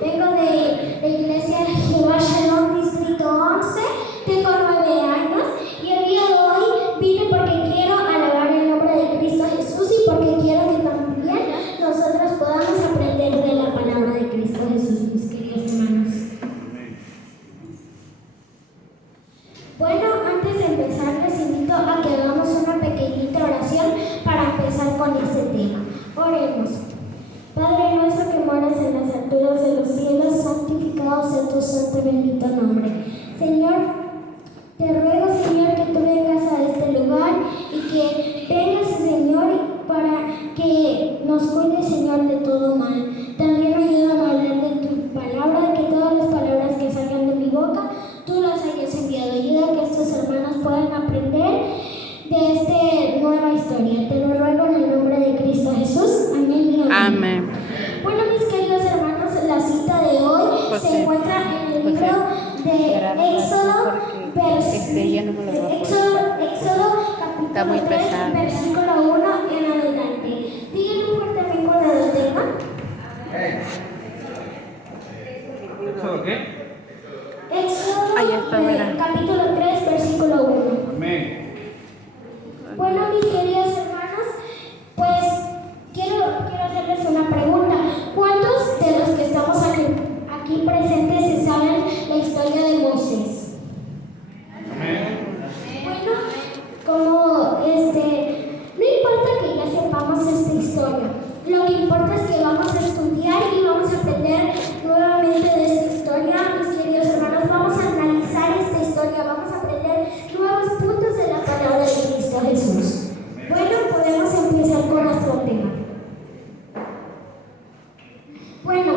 vengo de la iglesia Jehová Shalom, Distrito 11, tengo 9 años y el día de hoy vine porque quiero alabar el nombre de Cristo Jesús y porque quiero que también nosotros podamos aprender de la palabra de Cristo Jesús, mis queridos hermanos. Bueno, antes de empezar les invito a que hagamos una pequeñita oración para empezar con este tema. Oremos. Padre nuestro que moras en las alturas de los cielos, santificado sea tu santo y bendito nombre. Señor, te ruego, Señor, que tú vengas a este lugar y que vengas, Señor, para que nos cuides, Señor, de todo mal. También ayúdame a hablar de tu palabra, que todas las palabras que salgan de mi boca, tú las hayas enviado. Ayuda a que estos hermanos puedan aprender de esta nueva historia. Te lo ruego en el nombre de Cristo Jesús. Amén y amén. Amén. Bueno, mis queridos hermanos, la cita de hoy se encuentra en el libro de Éxodo, Está muy capítulo 3, pesado. versículo 1 en adelante. Díganme un fuerte amén con el tema. ¿Éxodo qué? Éxodo, Ahí está, ¿verdad? capítulo 3, versículo 1. Amén. Bueno, mis queridos hermanos, pues quiero hacerles una pregunta. ¿Cuántos de los que estamos aquí presentes se saben la historia de Moisés? Amén. Bueno, como no importa que ya sepamos esta historia, lo que importa es que vamos a estudiar y vamos a aprender nuevamente de esta historia. Mis queridos hermanos, vamos a analizar esta historia, vamos a aprender nuevos puntos de la palabra de Cristo Jesús. Bueno, podemos empezar con nuestro tema. Bueno,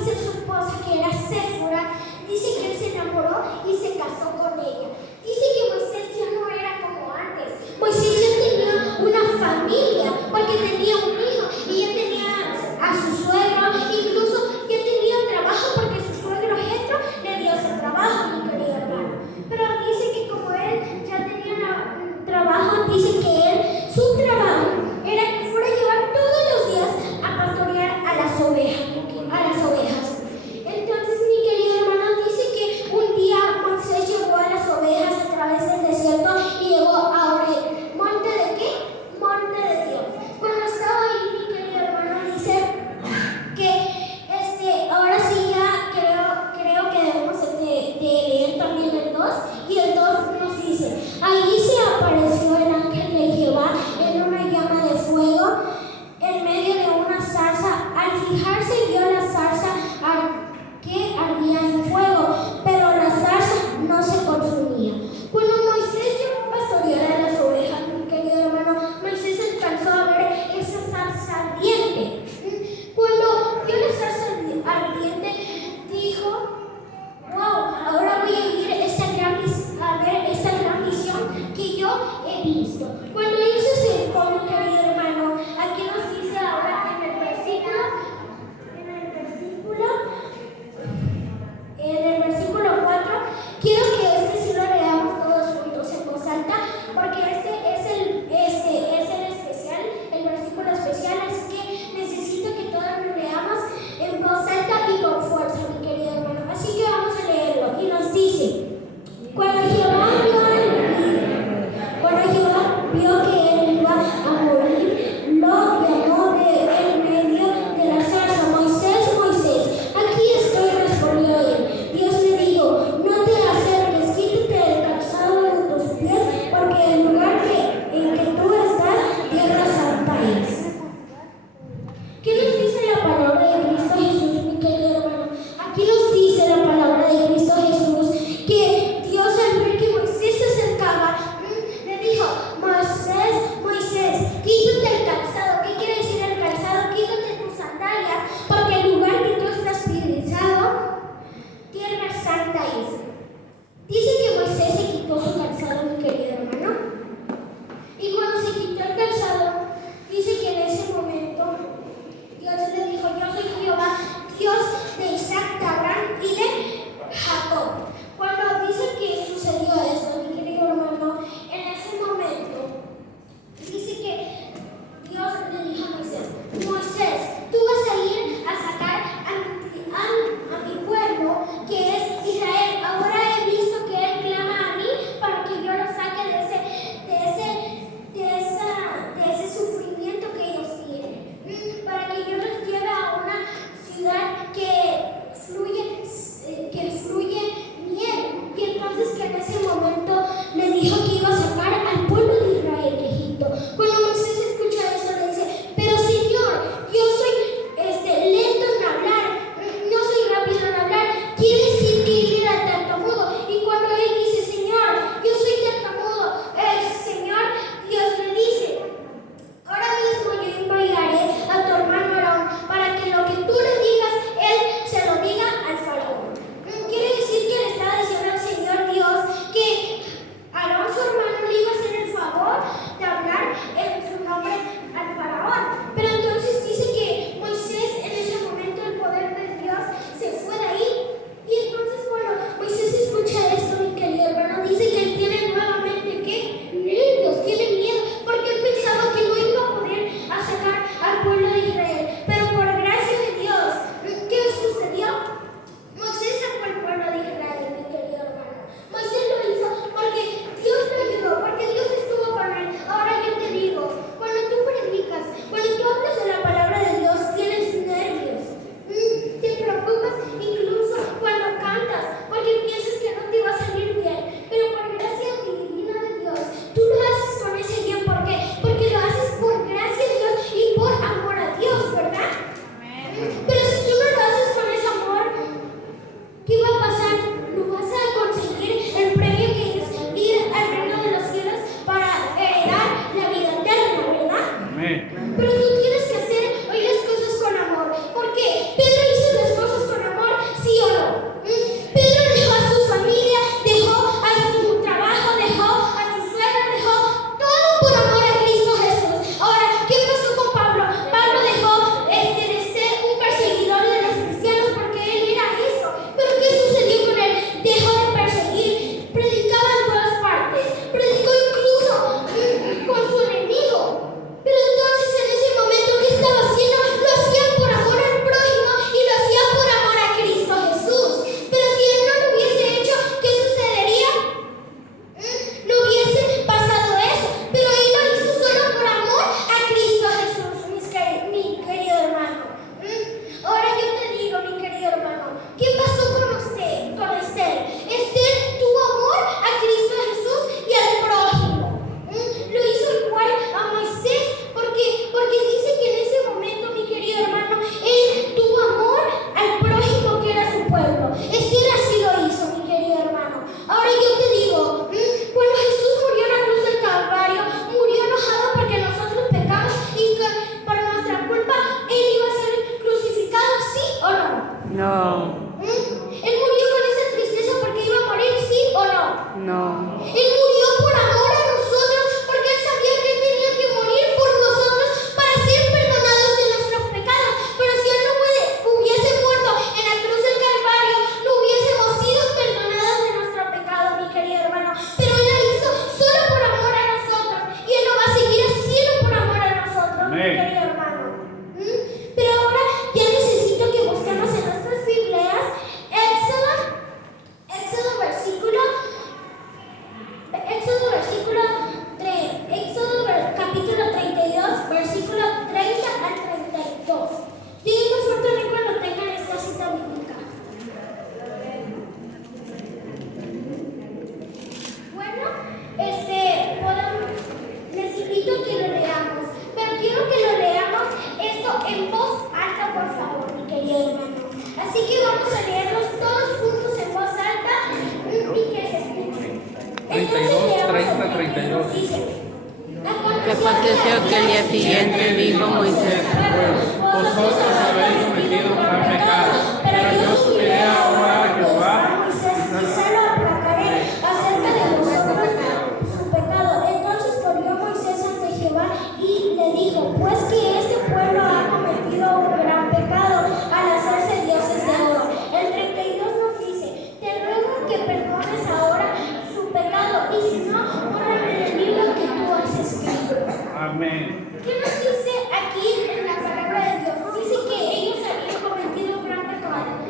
a ser su esposa, que era Séfora, dice que él se enamoró y se casó con ella. Dice que Moisés ya no era como antes. Moisés ya tenía una familia, porque tenía un hijo y ya tenía a su suegro, incluso ya tenía trabajo porque su suegro Jetro le dio ese trabajo, mi querido hermano. Pero dice que como él ya tenía trabajo, dice que su trabajo era que fuera a llevar todos los días a pastorear a las ovejas. Entonces, mi querido hermano, dice que un día Moisés llevó a las ovejas a través No. Él murió con esa tristeza porque iba a morir, ¿sí o no? No. Él murió por amor a nosotros porque él sabía que él tenía que morir por nosotros para ser perdonados de nuestros pecados. Pero si él no hubiese muerto en la cruz del Calvario, no hubiésemos sido perdonados de nuestro pecado, mi querido hermano. Pero él lo hizo solo por amor a nosotros y él lo va a seguir haciendo por amor a nosotros, mi Amén. querido hermano. Pero ahora ya necesito que busquemos en nuestras Biblias capítulo 32, versículo 30 al 32. Díganme fuertemente cuando tengan esta cita bíblica. Bueno, necesito que lo leamos, pero quiero que lo leamos esto en voz alta, por favor, mi querido hermano. Así que vamos a leerlos todos juntos en voz alta y que se escuchen. 32, 30, 32. Dice, Que aconteció que el día siguiente dijo Moisés: Vosotros habéis cometido un gran pecado, pero yo subiré ahora a Jehová. Quizá lo aplacaré acerca de vosotros su pecado. Entonces volvió Moisés ante Jehová y le dijo: pues que este pueblo ha cometido un gran pecado al hacerse dioses de oro. El 32 nos dice: te ruego que perdones ahora su pecado, y si no, bórrame del libro que tú has escrito. Amén. ¿Qué nos dice aquí en la palabra de Dios? Dice que ellos habían cometido un gran pecado.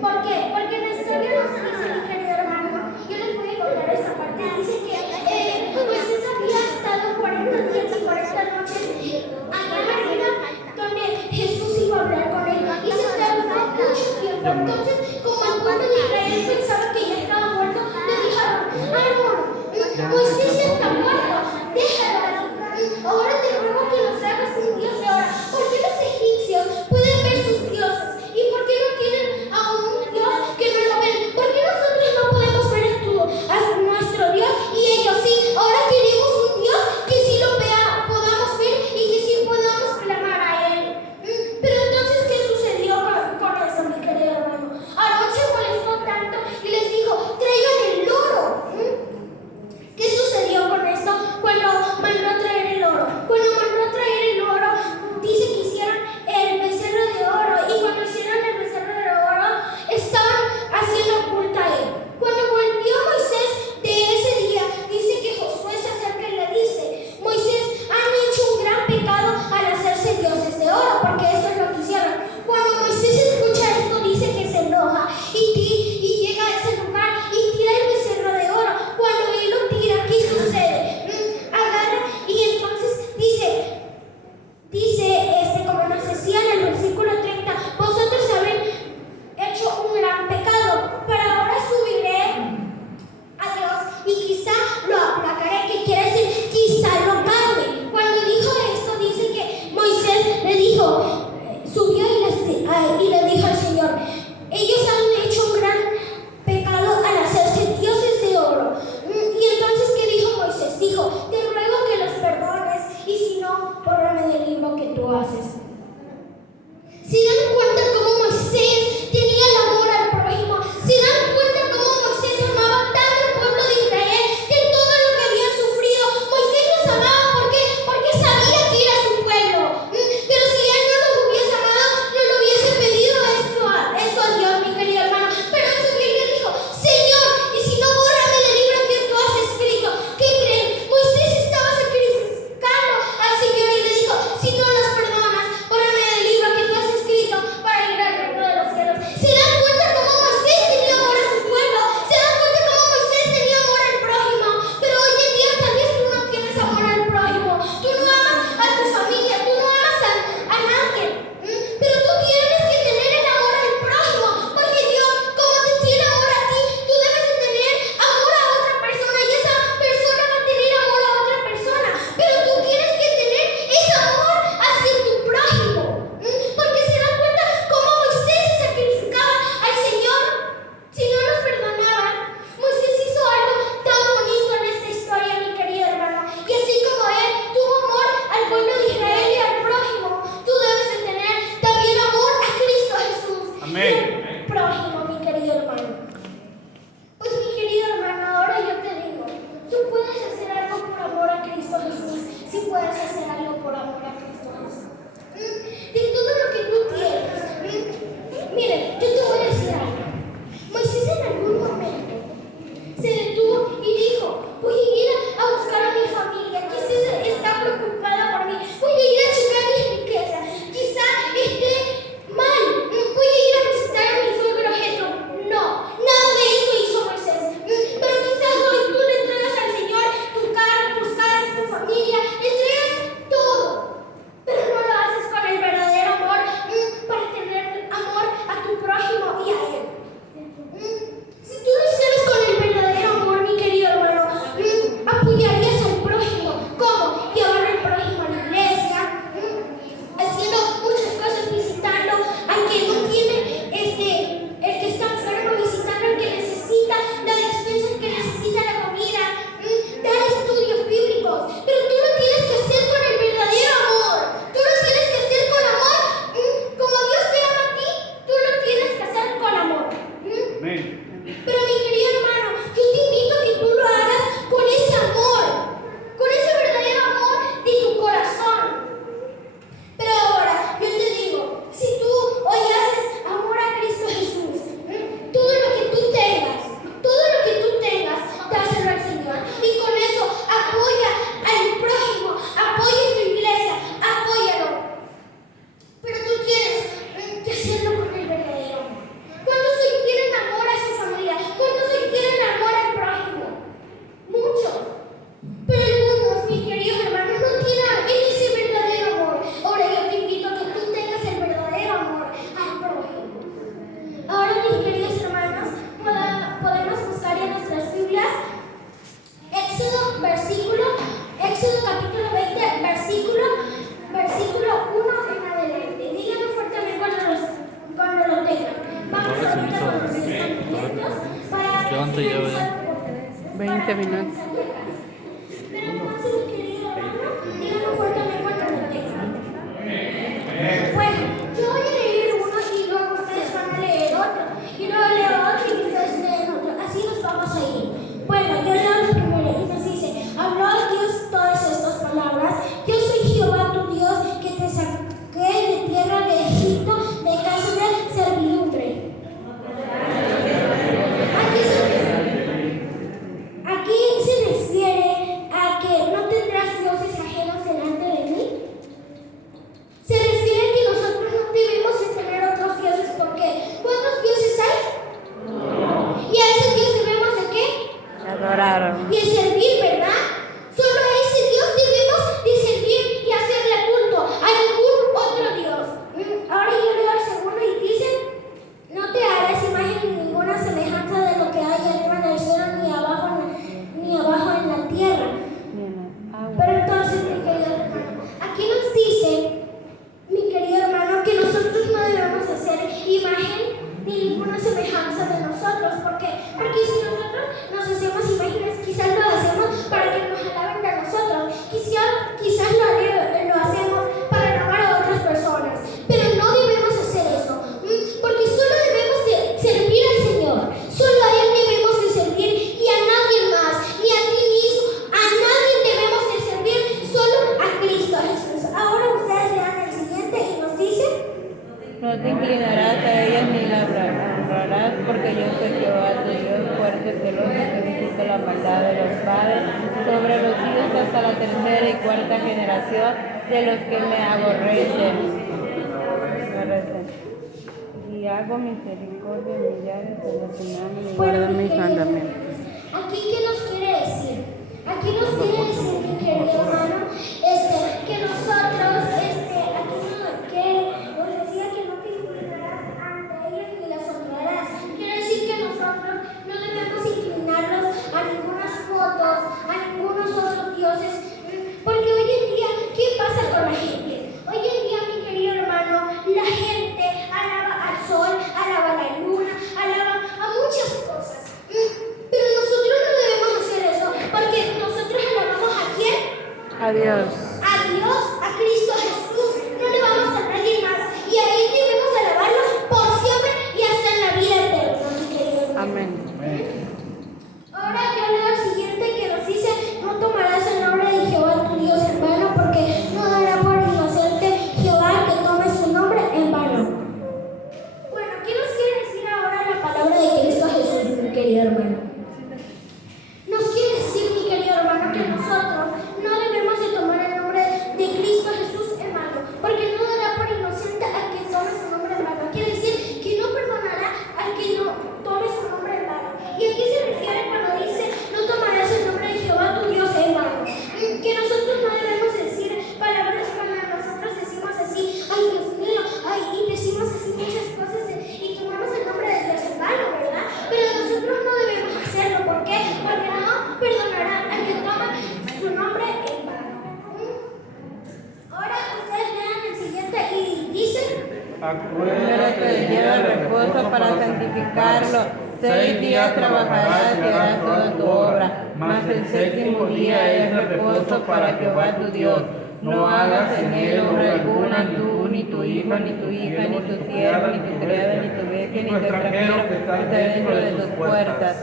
¿Por qué? Porque en la historia nos dice, mi querido hermano, yo les voy a contar esta parte. Dice que Moisés había estado 40 días y 40 noches allá arriba, donde Jesús iba a hablar con él, y se tardó mucho tiempo. Entonces, como el pueblo de Israel pensaba que ya estaba muerto, le dijeron: amor, Moisés ya está muerto, déjalo. Ahora te ruego que nos hagas un Dios de oro. ¿Por qué los egipcios pueden ver sus dioses? ¿Y por qué no tienen a un Dios que no lo ven? ¿Por qué nosotros no podemos ver a nuestro Dios y ellos sí? Ahora queremos un Dios que sí lo podamos ver y que sí podamos clamar a Él. Pero entonces, ¿qué sucedió con eso, mi querido hermano? Aarón se molestó tanto y les dijo: traigan el oro. ¿Qué sucedió con esto cuando mandó a traer el oro? Cuando mandó a traer el oro, dice que hicieron el becerro de oro, y cuando hicieron el becerro de oro, estaban haciendo culto a él. Cuando volvió Moisés de ese día, dice que Josué se acerca y le dice: Moisés, han hecho un gran pecado al hacerse dioses de oro, porque eso es lo que hicieron. Cuando Moisés escucha esto, dice que se enoja y llega a ese lugar y tira el becerro de oro. Cuando él lo tira, ¿qué sucede? Agarra y entonces dice, como nos decía en el versículo 30, vosotros habéis hecho un gran pecado, pero ahora subiré a Dios y quizá lo aplacaré, que quiere decir quizá lo calme. Cuando dijo esto, dice que Moisés le dijo, subió y le dijo al Señor: ellos han hecho un gran pecado al hacerse dioses de oro. Y entonces, ¿qué dijo Moisés? Dijo: te ruego que los perdones, y si no, bórrame del libro que tú haces. ¿Se dan cuenta cómo Moisés tenía el amor al prójimo? ¿Se dan cuenta cómo Moisés amaba tanto al pueblo de Israel, que todo lo que habían sufrido, Moisés los amaba? ¿Por qué? Porque sabía que era su pueblo. Pero si él no los hubiese amado, no le hubiese pedido eso a Dios, mi querido hermano. Pero en su Biblia dijo: Señor, y si no, bórrame del libro que tú has escrito. ¿Qué creen? Moisés estaba sacrificando al Señor y le dijo: si no los perdonas, bórrame del libro que tú has escrito para ir al reino de los cielos. ¿Se dan cuenta cómo Moisés tenía amor a su pueblo? ¿Se dan cuenta cómo Moisés tenía amor al prójimo? Pero hoy en día tal vez tú no tienes amor al prójimo. Tú no amas a tu familia, tú no amas a nadie. Pero tú tienes que tener el amor al prójimo, porque Dios, como te tiene amor a ti, tú debes de tener amor a otra persona, y esa persona va a tener amor a otra persona. Pero tú tienes que tener ese amor hacia tu prójimo. Porque se dan cuenta cómo Moisés se sacrificaba al Señor si no los perdonaban. Moisés hizo algo tan bonito en esta historia, mi querido hermano. Y así como él tuvo amor al pueblo de Israel y al prójimo, tú debes de tener también amor a Cristo Jesús. Amén. prójimo, mi querido hermano. Pues mi querido hermano, ahora yo te digo, tú puedes hacer algo por amor a Cristo Jesús, si puedes hacer algo por amor a Cristo Jesús. De todo lo que tú tienes. Miren, yo te voy a decir algo. Moisés en algún momento se detuvo y dijo, voy a ir a buscar a mi familia, quizás está preocupada por mí, voy a ir a checar mis riquezas, quizá esté mal, voy a ir a visitar a mi suegro Jetro. No, nada de eso hizo Moisés. Pero quizás hoy tú le entregas al Señor tu carro, tus casas, tu familia, le entregas todo, pero no lo haces con el verdadero amor para tener amor a tu prójimo y a Él. Si tú lo hicieras con el verdadero amor, mi querido hermano, apoyarías al prójimo. ¿Cómo? Llevar al prójimo a la iglesia, haciendo muchas cosas, visitando al que no tiene, el que está enfermo, visitando al que necesita la despensa, al que necesita la comida, dar estudios bíblicos. Pero tú lo tienes que hacer con el verdadero amor. Tú lo tienes que hacer con amor. Como Dios te ama a ti, tú lo tienes que hacer con amor. Amén. Pero mi querido hermano, yo te invito a que tú lo hagas con ese amor, con ese verdadero amor de tu corazón. Pero ahora, yo te digo, si tú hoy haces amor a Cristo Jesús, todo lo que tú tengas, dáselo al Señor. Y con eso apoya al prójimo, apoya tu iglesia, apóyalo. Pero tú tienes que hacerlo con el verdadero amor. ¿Cuántos hoy tienen amor a su familia? ¿Cuántos hoy tienen amor al prójimo? Muchos. Pero algunos, mis queridos hermanos, no tienen ese verdadero amor. Ahora yo te invito a que tú tengas el verdadero amor al prójimo. Ahora, mis queridos hermanos, podemos buscar en nuestras Biblias Éxodo capítulo 20, versículo 1 en adelante. Díganme fuertemente cuando lo tengan. Vamos ahorita con los instrumentos para ¿Cuánto lleva ya? 20 minutos. Pero entonces, mi querido hermano, díganme fuertemente cuando lo tengan. Bueno, yo voy a leer uno y luego ustedes van a leer otro. Y luego leo otro y ustedes leen otro. Así nos vamos a ir. Bueno, yo leo el primero y nos dice, habló Dios todas estas palabras. Yo soy Jehová tu Dios que te saqué de tierra de Egipto, de casa de servidumbre. Aquí se refiere a que no tendrás dioses ajenos delante de mí. Se refiere a que nosotros no debemos de tener otros dioses. ¿Por qué? ¿Cuántos dioses hay? ¿Y a esos dioses debemos de qué? Adorar. Y de servir, ¿verdad? Solo a ese Dios debemos de servir y hacerle culto, a ningún otro Dios. Ahora yo leo el segundo y dice, no te harás imagen ni ninguna semejanza de lo que hay arriba en el cielo, ni abajo en la tierra. Pero entonces, mi querido hermano, aquí nos dice, mi querido hermano, que nosotros no debemos hacer imagen ni ninguna semejanza de nosotros. ¿Por qué? Porque si nosotros nos hacemos imágenes, quizás lo hacemos para que nos alaben de nosotros. Quizás lo hacemos para alabar a otras personas. Pero no debemos hacer eso. Porque solo debemos de servir al Señor. Solo a Él debemos de servir y a nadie más. Ni a ti mismo. A nadie debemos de servir. Solo a Cristo Jesús. Ahora ustedes lean el siguiente y nos dice, No te inclinarás a ellas ni las honrarás, porque yo soy Jehová tu Dios fuerte, celoso, que visita la maldad de los padres sobre los hijos hasta la tercera y cuarta generación de los que me aborrecen. Y hago misericordia en millares de los que me aman y guardan mis mandamientos. Aquí, ¿qué nos quiere decir? Aquí nos quiere decir, mi querido hermano, que nosotros, que nos decía que no te inclinarás ante ellos ni las honrarás. Quiere decir que nosotros no debemos inclinarnos a ninguna fotos, a ningunos otros dioses, porque hoy en día, ¿qué pasa con la gente? Hoy en día, mi querido hermano, la gente alaba al sol, alaba a la luna, alaba a muchas cosas. Pero nosotros no debemos hacer eso, porque nosotros alabamos ¿a quién? A Dios. A Dios, a Cristo Jesús. No le vamos a nadie más. Y a Él debemos alabarlo por siempre y hasta en la vida querido hermano. Nos quiere decir, mi querido hermano, que nosotros no debemos de tomar el nombre de Cristo Jesús en vano, porque no dará por inocente al que tome su nombre en vano. Quiere decir que no perdonará al que no tome su nombre en vano. ¿Y a qué se refiere cuando dice no tomarás el nombre de Jehová tu Dios en vano? Que nosotros no debemos decir palabras cuando nosotros decimos así, ay Dios mío, ay, y decimos así muchas cosas y tomamos el nombre de Dios en vano, ¿verdad? Pero nosotros no debemos hacerlo. ¿Por qué? Porque no perdonará al que toma su nombre en vano. Ahora ustedes lean el siguiente y dicen: Acuérdate del día de reposo para santificarlo. 6 días trabajarás y harás toda tu obra, mas el séptimo día es reposo para Jehová tu Dios. No hagas en él obra alguna, tú, ni tu hijo, ni tu hija, ni tu siervo, ni tu criada, ni tu vieja, ni tu extranjero que está dentro de tus puertas.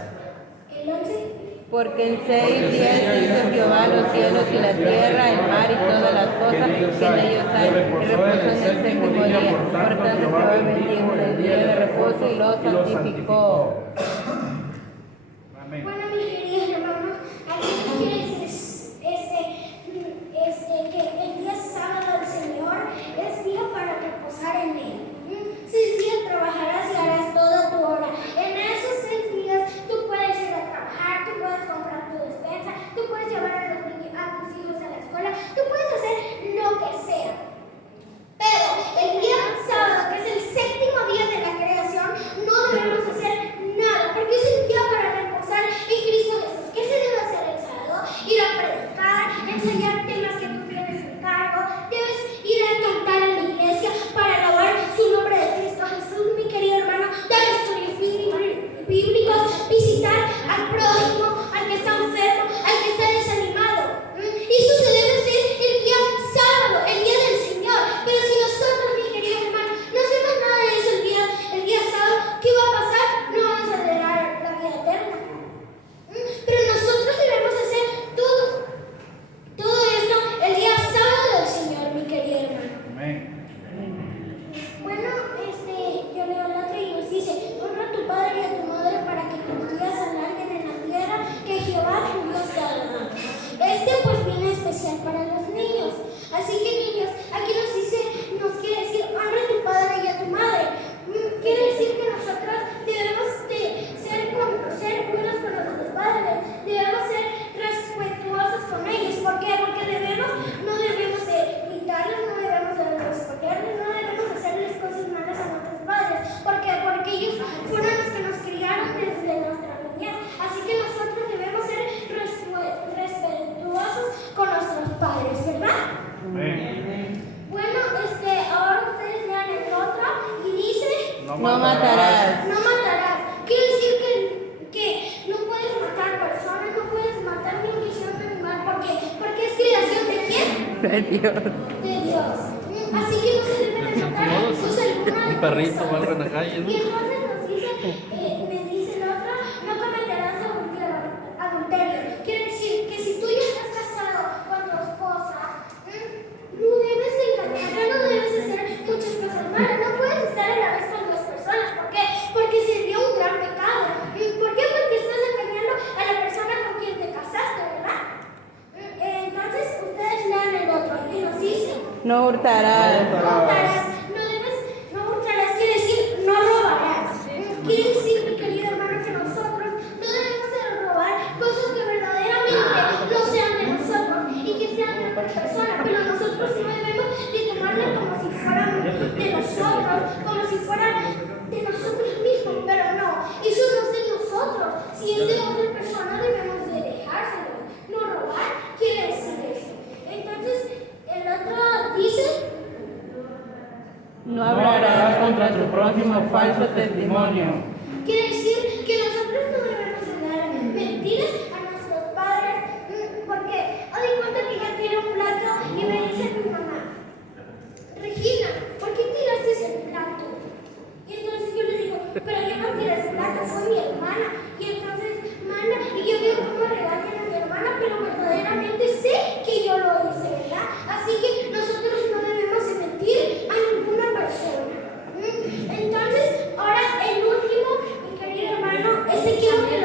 el 11. Porque en 6 días hizo Jehová los cielos y la tierra, el mar y todas las cosas que en ellos hay, y reposó en el séptimo día. Por tanto, Jehová bendijo el día de reposo y lo santificó. Amén. Bueno, mis queridos hermanos, aquí quiere decir que el día sábado del Señor es día para reposar en él. 6 días trabajarás y harás toda tu obra. En esos 6 días tú puedes ir a trabajar, tú puedes comprar tu despensa, tú puedes llevar a tus hijos a la escuela, tú puedes hacer lo que sea. Pero el día sábado, que es el séptimo día de la creación, no debemos hacer nada, porque es el día para reposar en Cristo Jesús. ¿Qué se debe hacer el sábado? Ir a predicar, enseñar temas que tú tienes en cargo, debes ir a cantar en la iglesia para alabar su nombre de Cristo Jesús, mi querido hermano, dar estudios bíblicos, visitar al prójimo, al que está enfermo, al que está desanimado. Eso se debe hacer el día sábado, el día del Señor. Pero si nosotros, mi querido hermano, no hacemos nada de eso el día sábado, ¿qué va a pasar? No vamos a heredar la vida eterna. Pero nosotros debemos hacer todo esto el día sábado del Señor, mi querido hermano. Amén. Bueno, yo leo la otra y nos dice: honra a tu padre y a tu madre para que tus días alarguen en la tierra que Jehová tu Dios te ha dado. Pues viene especial para los niños. Así que niños, aquí nos quiere decir: honra a tu padre y a tu madre. Quiere decir que nosotros debemos de ser buenos con nuestros padres, debemos ser respetuosos con ellos. ¿Por qué? Porque no debemos de gritarles, no debemos de responderles, no debemos hacerles cosas malas a nuestros padres. ¿Por qué? Porque ellos fueron los que nos criaron desde nuestra niñez. Así que nosotros debemos ser respetuosos con nuestros padres, ¿verdad? Amén. Bueno, ahora ustedes lean el otro y dice: No matarás. no matarás. Quiere decir que no puedes matar personas, no puedes matar ni aunque sea un animal. ¿Por qué? Porque es creación de quién? De Dios. De Dios. Así que no se deben de matar Un perrito va en la calle, Y ¿no? entonces me dice el otro: no cometerás adulterio. Quiere decir que si tú ya estás casado con tu esposa, no debes de engañarla, no debes de hacer muchas cosas malas, no puedes estar a la vez con dos personas. ¿Por qué? Porque sería un gran pecado. ¿Por qué? Porque estás engañando a la persona con quien te casaste, ¿verdad? Entonces ustedes lean el otro y nos dice: No hurtarás. no hurtarás. No hurtarás quiere decir no robarás. Quiere decir, mi querido hermano, que nosotros no debemos de robar cosas que verdaderamente no sean de nosotros y que sean de otra persona, pero nosotros no debemos de tomarla como si fueran de nosotros, como si fueran de nosotros mismos, pero no, eso no es de nosotros. Si es de otra persona, debemos de dejárselo. No robar quiere decir eso. Entonces, el otro dice: No hablarás contra tu prójimo falso testimonio. quiere decir que nosotros no debemos de dar mentiras a nuestros padres, porque haz de cuenta que ya tiene un plato y me dice mi mamá: Regina, ¿por qué tiraste el plato? Y entonces yo le digo: pero yo no tiré el plato, fue mi hermana. Y entonces, mana, y yo veo cómo regañan a mi hermana, pero verdaderamente sé que yo lo hice, ¿verdad? Así que nosotros no debemos de mentir a ninguna persona. Entonces, ahora el último, mi querido hermano, quiero que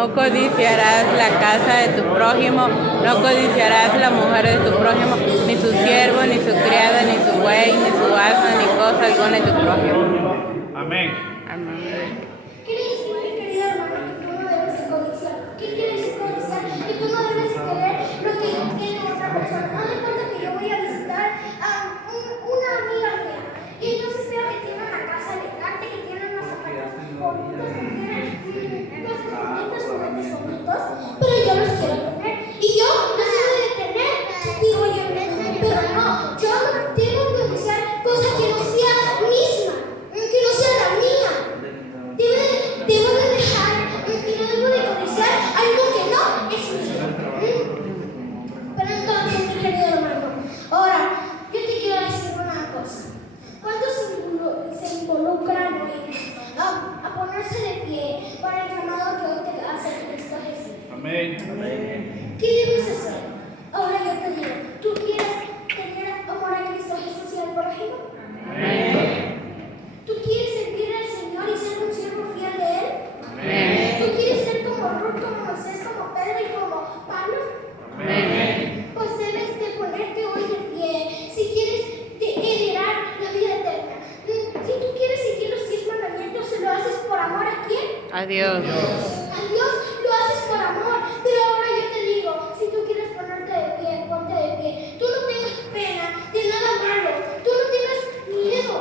No codiciarás la casa de tu prójimo, no codiciarás la mujer de tu prójimo, ni su siervo, ni su criada, ni su buey, ni su asno, ni cosa alguna de tu prójimo. Amén. Amén. ¿Qué quiere decir, mi querido hermano, que tú no debes de codiciar? ¿Qué quiere decir codiciar? Que tú no debes de querer lo que tiene otra persona. No me importa que yo voy a visitar a una amiga mía y entonces veo que tiene una casa elegante, que tiene unos zapatos bonitos, que tiene cosas bonitas, juguetes bonitos, pero yo los quiero tener. Y yo los quiero de tener, digo yo, pero no, yo tengo que codiciar cosas que no sea misma, que no sea la mía. Debo de dejar y no debo de codiciar algo que no es mío. Pero entonces, mi querido hermano, ahora yo te quiero decir una cosa. ¿Cuántos se involucran a ponerse de pie para el llamado que hoy te hace Cristo Jesús? Amén. ¿Qué debes hacer? Ahora yo te digo, ¿tú quieres tener amor a Cristo Jesús y al prójimo? ¿Tú quieres servir al Señor y ser un siervo fiel de Él? ¿Tú quieres ser como Ruth, como Moisés, como Pedro y como Pablo? Pues debes de ponerte hoy de pie si quieres heredar la vida eterna. Si tú quieres seguir los 10 mandamientos, ¿lo haces por amor a quién? Adiós. A Dios lo haces por amor. Pero ahora yo te digo, si tú quieres ponerte de pie, ponte de pie. Tú no tengas pena de nada malo. Tú no tengas miedo.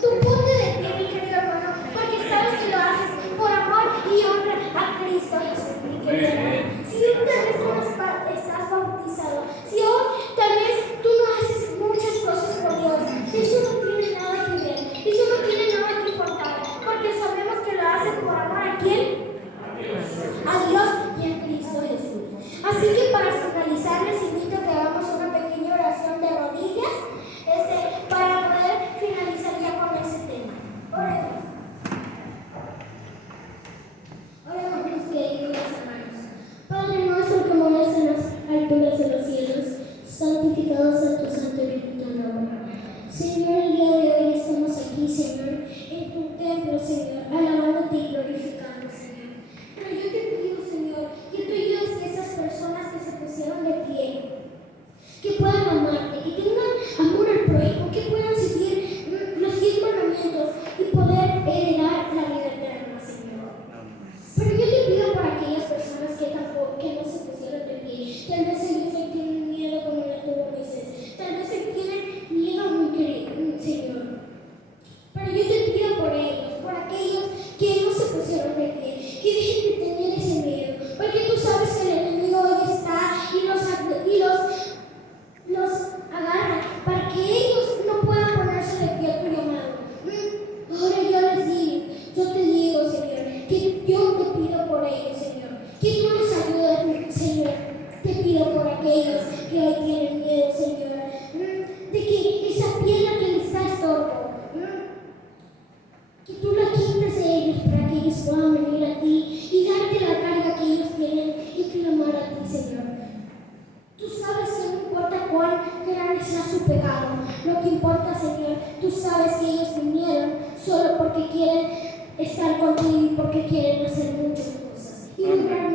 Tú ponte de pie, mi querido hermano, porque sabes que lo haces por amor y honra a Cristo Jesús, mi querido hermano. Si hoy tal vez tú no estás bautizado, si hoy tal vez tú no haces muchas cosas por Dios, eso no tiene nada que ver, eso no tiene nada que importar, porque sabemos que lo haces por amor a quién? A Dios y a Cristo Jesús. Así que para finalizar les invito a que hagamos una pequeña oración de rodillas para poder finalizar ya con ese tema. Oremos. Oremos, mis queridos hermanos. Padre nuestro que moras en las alturas de los cielos, santificado sea tu santo y bendito nombre. Señor, el día de hoy estamos aquí, Señor, en tu templo, Señor, alabándote y glorificando, Señor. Pero yo te pido, Señor, que tú ayudes a esas personas que se pusieron de pie, que puedan amarte, que tengan amor al prójimo, que puedan seguir los 10 mandamientos y poder heredar la vida eterna, Señor. Pero yo te pido para aquellas personas que no se pusieron de pie, tal vez ellos tienen miedo como la tuvo Moisés, tal vez tienen miedo muy querido, Señor. Pero yo te pido por ellos, por aquellos que no se pusieron de pie, que dejen de tener ese miedo, porque tú sabes que el enemigo hoy está y los agarra para que ellos no puedan ponerse de pie a tu llamado. Ahora yo te digo, Señor, que yo te pido por ellos, Señor, que tú les ayudes, Señor. Te pido por aquellos que hoy tienen miedo, Señor, de que esa piedra que les da estorbo, que tú la quites de ellos para que ellos puedan venir a ti y darte la carga que ellos tienen y clamar a ti, Señor. Tú sabes que no importa cuán grande sea su pecado, lo que importa, Señor, tú sabes que ellos vinieron solo porque quieren estar contigo y porque quieren hacer muchas cosas y lograr